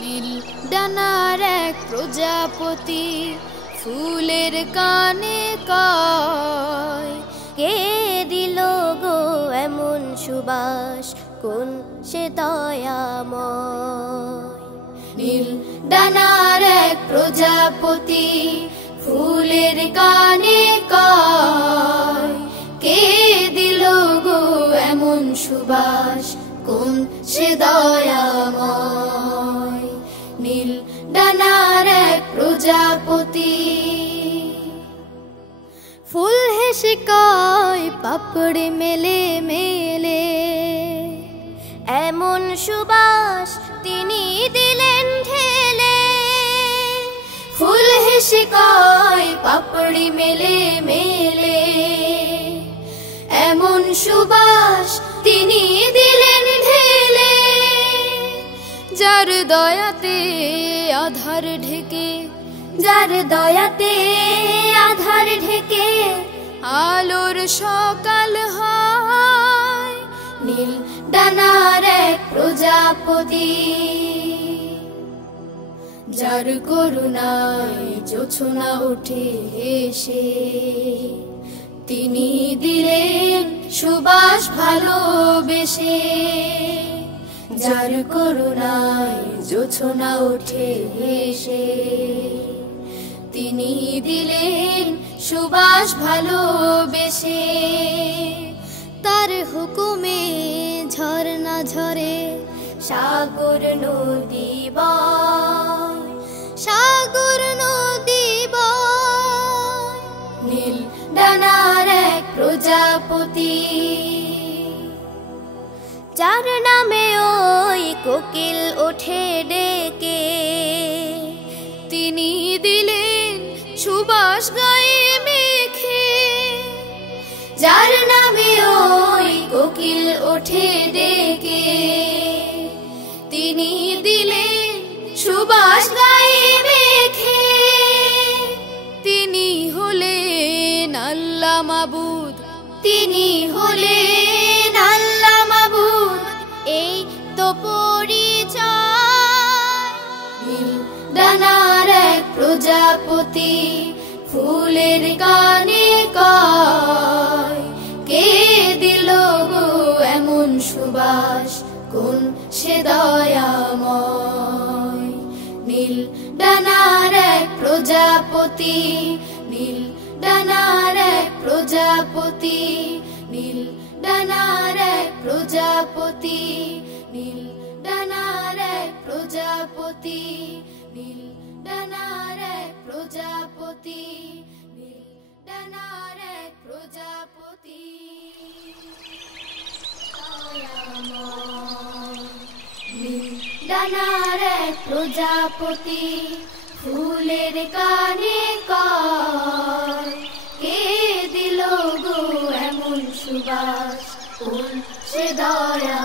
নীল ডানার এক প্রজাপতি ফুলের কানে কয়, কে দিল গো এমন সুবাস, কোন সে দয়াময়। নীল ডানার এক প্রজাপতি ফুলের কানে কয়, কে দিল গো এমন সুবাস, কোন সে দয়াময়। নীল ডানার এক প্রজাপতি ফুল হেসে কয় পাপড়ি মেলে মেলে, এমন সুবাস তিনি দিলেন ঢেলে। ফুল হেসে কয় পাপড়ি মেলে মেলে, এমন সুবাস তিনি দিলেন ঢেলে। যার দয়াতে আধার ঢেকে, যার দয়াতে আধার ঢেকে আলোর সকাল হয়। নীল ডানার এক প্রজাপতি যার করুণায় জোছনা উঠে এসে, তিনি দিলেন সুবাস ভালোবেসে। যার করুণায় জোছনা উঠে এসে, তিনি দিলেন সুবাস ভালোবেসে। তার হুকুমে ঝরনা ঝরে, সাগর নদী বয়, সাগর নদী বয়। নীল ডানার এক প্রজাপতি যার নামে ওই কোকিল ওঠে ডেকে, তিনি দিলেন সুবাস গায়ে মেখে। যার নামে ওই কোকিল ওঠে ডেকে, তিনি দিলেন সুবাস গায়ে মেখে। তিনি হলেন আল্লাহ মাবুদ, তিনি হলেন আল্লাহ মাবুদ, এই তো পরিচয়। নীল ডানার এক প্রজাপতি ফুলের কানে কয়, কে দিল গো এমন সুবাস, কোন সে দয়াময়। নীল ডানার এক প্রজাপতি, নীল ডানার এক প্রজাপতি, নীল ডানার এক প্রজাপতি, নীল ডানার এক প্রজাপতি, নীল ডানার এক প্রজাপতি, নীল ডানার এক প্রজাপতি। নীল ডানার এক প্রজাপতি ফুলের কানে কয়, কে দিল গো এমন সুবাস, কোন সে দয়া